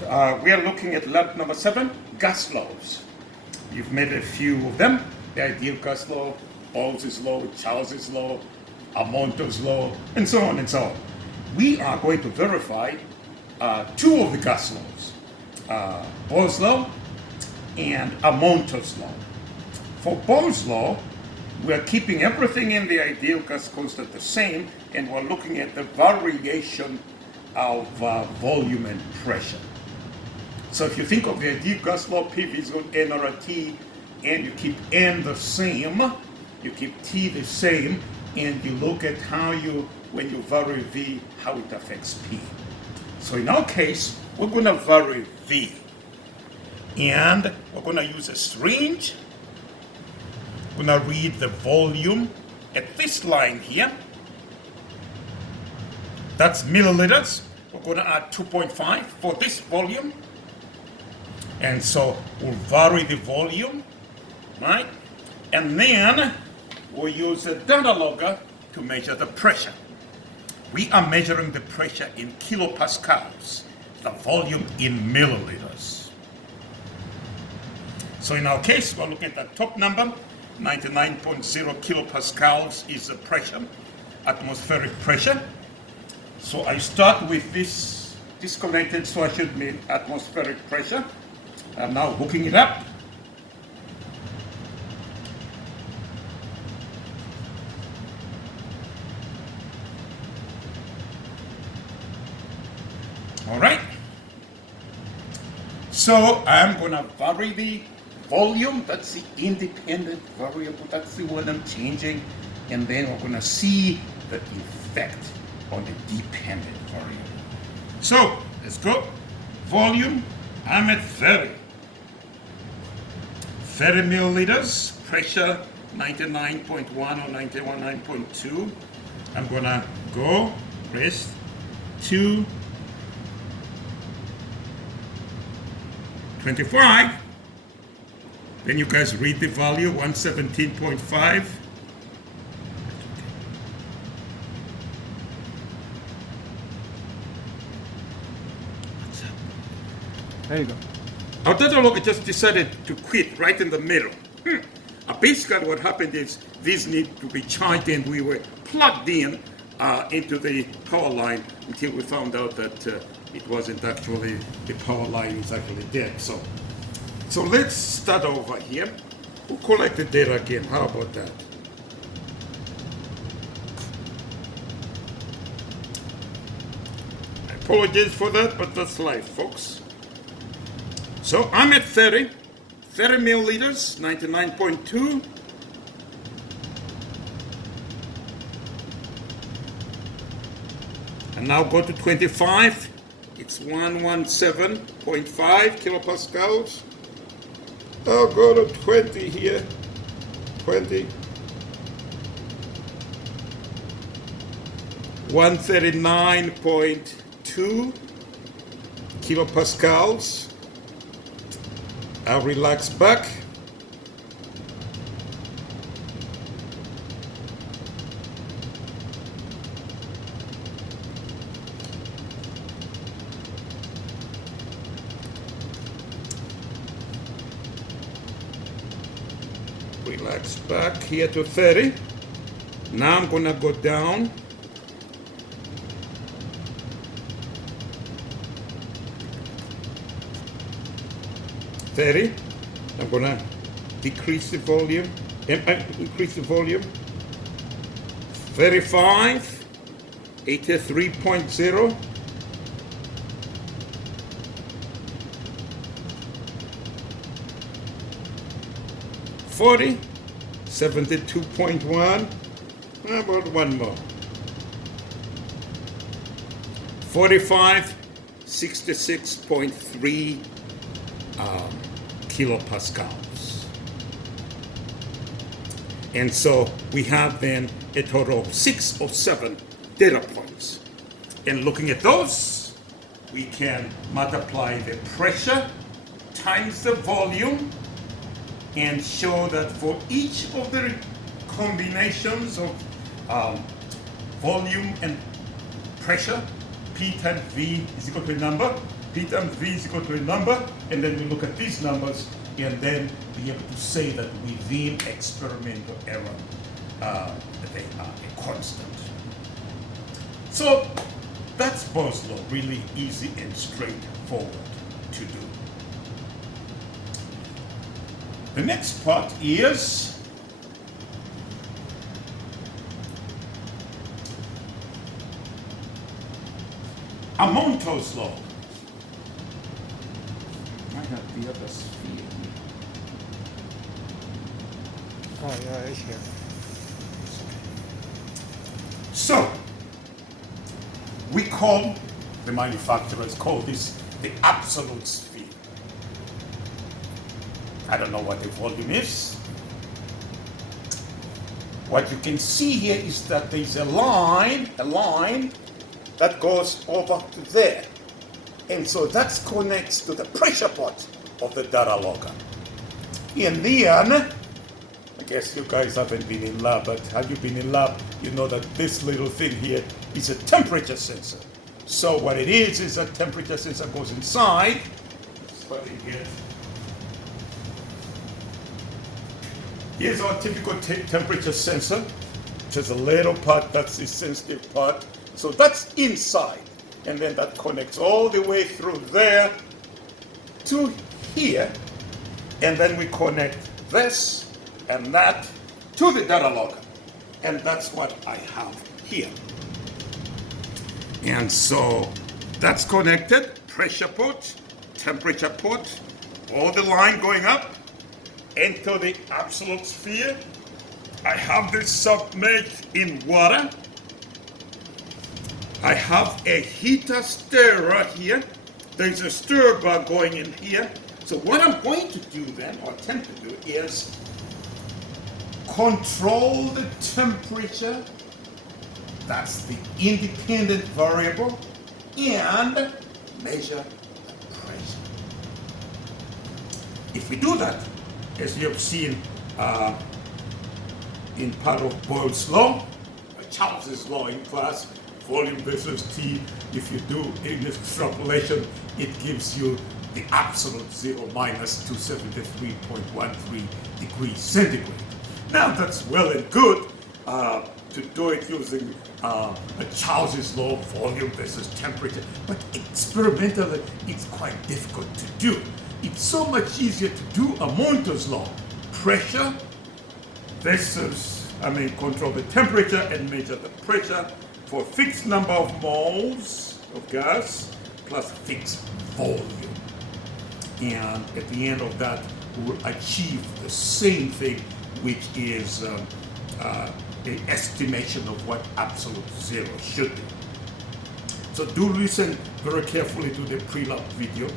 we are looking at lab number 7, gas laws. You've made a few of them: the ideal gas law, Boyle's law, Charles's law, Amonto's law, and so on and so on. We are going to verify 2 of the gas laws, Boyle's law and Amonto's law. For Boyle's law, we're keeping everything in the ideal gas constant the same, and we're looking at the variation of volume and pressure. So if you think of the ideal gas law, P is equal to N or T, and you keep N the same, you keep T the same, and you look at how when you vary V, how it affects P. So in our case, we're going to vary V, and we're going to use a syringe. We're going to read the volume at this line here. That's milliliters. We're going to add 2.5 for this volume. And so we'll vary the volume, right? And then we'll use a data logger to measure the pressure. We are measuring the pressure in kilopascals, the volume in milliliters. So in our case, we're looking at the top number, 99.0 kilopascals is the pressure, atmospheric pressure. So I start with this disconnected, so I should mean atmospheric pressure. I'm now hooking it up. All right. So I'm going to vary the volume. That's the independent variable. That's the one I'm changing. And then we're going to see the effect on the dependent variable. So let's go. Volume, I'm at 30. 30 milliliters, pressure 99.1 or 99.2. I'm gonna go press 2, 25. Then you guys read the value, 117.5. There you go. Our data logger just decided to quit right in the middle. Basically what happened is these need to be charged, and we were plugged in into the power line until we found out that it wasn't actually, the power line is actually dead. So let's start over here. We'll collect the data again. How about that? I apologize for that, but that's life, folks. So I'm at 30 milliliters, 99.2. And now go to 25. It's 117.5 kilopascals. I'll go to 20 here. 20. 139.2 kilopascals. I'll relax back. Relax back here to 30. Now I'm gonna go down. I'm gonna decrease the volume, increase the volume. 35, 83.0. 40, 72.1. How about one more? 45, 66.3 kilopascals. And so we have then a total of 6 or 7 data points. And looking at those, we can multiply the pressure times the volume and show that for each of the combinations of volume and pressure, P times V is equal to a number. P P times V is equal to a number, and then we look at these numbers, and then be able to say that within experimental error, they are a constant. So that's Boyle's law, really easy and straightforward to do. The next part is Amonto's law. I have the other sphere. Oh, yeah, it's here. So, we call, the manufacturers call this the absolute sphere. I don't know what the volume is. What you can see here is that there's a line that goes over to there. And so that connects to the pressure pot of the data logger. And then, I guess you guys haven't been in lab, but have you been in lab, you know that this little thing here is a temperature sensor. So what it is a temperature sensor goes inside. Let's put it here. Here's our typical temperature sensor, which is a little part, that's the sensitive part. So that's inside. And then that connects all the way through there to here. And then we connect this and that to the data logger. And that's what I have here. And so that's connected, pressure port, temperature port, all the line going up into the absolute sphere. I have this submerged in water. I have a heater stirrer here. There's a stir bar going in here. So what I'm going to do then, or attempt to do, is control the temperature. That's the independent variable, and measure the pressure. If we do that, as you have seen in part of Boyle's law, Charles's law in class, volume versus T, if you do in extrapolation, it gives you the absolute zero minus 273.13 degrees centigrade. Now that's well and good to do it using a Charles's law, volume versus temperature, but experimentally it's quite difficult to do. It's so much easier to do Amonto's law, pressure versus, control the temperature and measure the pressure for a fixed number of moles of gas plus fixed volume. And at the end of that, we'll achieve the same thing, which is an estimation of what absolute zero should be. So do listen very carefully to the pre-lab video.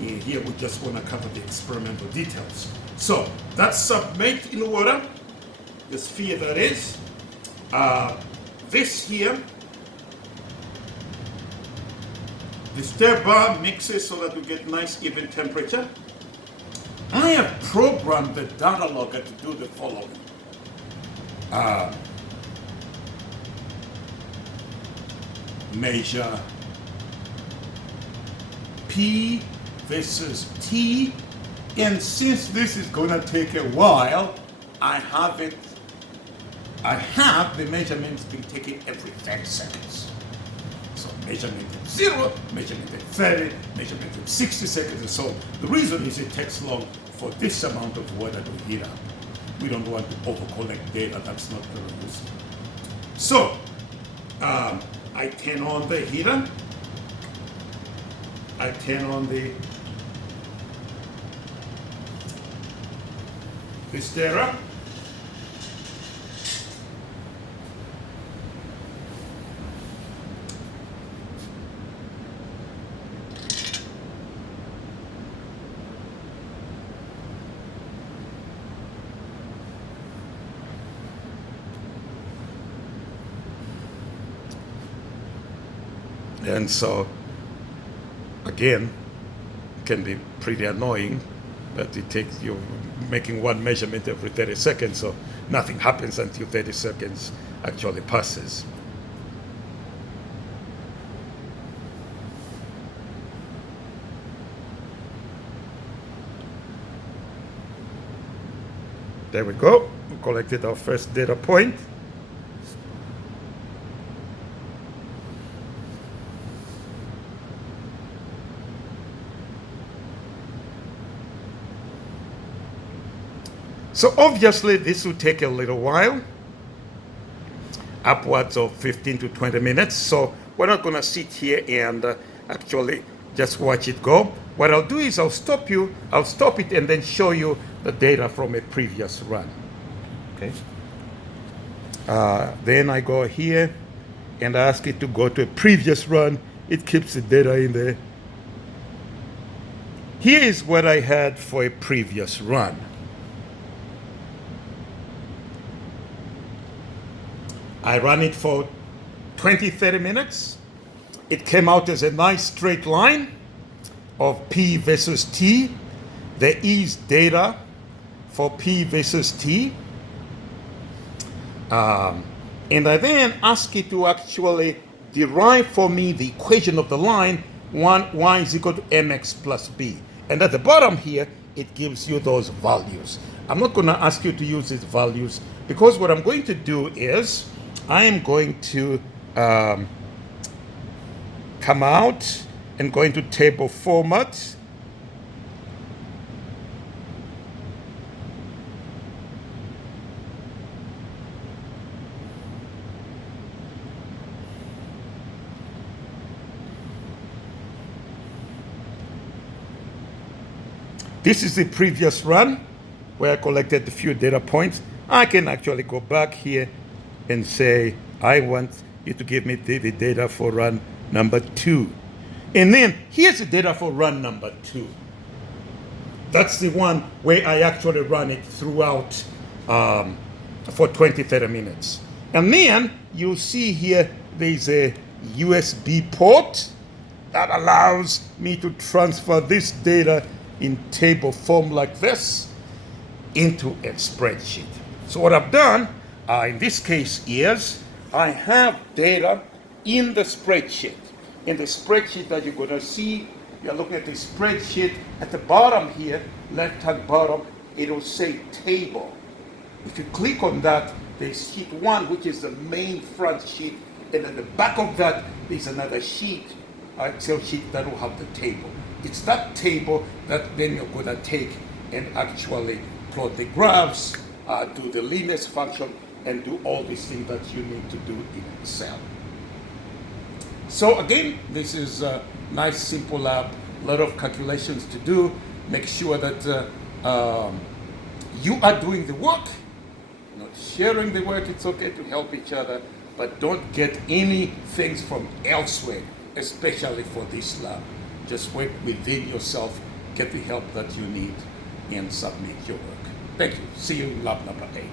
Here we just want to cover the experimental details. So that's submerged in water, the sphere that is. This here, the stir bar mixes so that we get nice even temperature. I have programmed the data logger to do the following. Measure P versus T, and since this is going to take a while, I have the measurements being taken every 30 seconds. So measurement at 0, measurement at 30, measurement at 60 seconds, and so on. The reason is it takes long for this amount of water to heat up. We don't want to over-collect data, that's not very useful. So, I turn on the heater, I turn on the stirrer, and so again, can be pretty annoying that it takes you making one measurement every 30 seconds, so nothing happens until 30 seconds actually passes. There we go. We collected our first data point. So obviously this will take a little while, upwards of 15 to 20 minutes. So we're not going to sit here and actually just watch it go. What I'll do is I'll stop it and then show you the data from a previous run. Okay. Then I go here and I ask it to go to a previous run. It keeps the data in there. Here is what I had for a previous run. I ran it for 20-30 minutes. It came out as a nice straight line of P versus T. There is data for P versus T. And I then ask it to actually derive for me the equation of the line, y is equal to mx plus b. And at the bottom here, it gives you those values. I'm not going to ask you to use these values because what I'm going to do is I am going to come out and go into table format. This is the previous run where I collected a few data points. I can actually go back here and say, I want you to give me the data for run number 2. And then here's the data for run number 2. That's the one where I actually run it throughout for 20-30 minutes. And then you'll see here there's a USB port that allows me to transfer this data in table form like this into a spreadsheet. So what I've done in this case is I have data in the spreadsheet. In the spreadsheet that you're going to see, you're looking at the spreadsheet at the bottom here, left-hand bottom, it'll say table. If you click on that, there's sheet 1, which is the main front sheet, and at the back of that, there's another sheet, Excel sheet that will have the table. It's that table that then you're going to take and actually plot the graphs, do the linear function, and do all these things that you need to do in Excel. So again, this is a nice, simple lab, a lot of calculations to do. Make sure that you are doing the work, not sharing the work. It's okay to help each other, but don't get any things from elsewhere, especially for this lab. Just work within yourself, get the help that you need, and submit your work. Thank you. See you in lab number 8.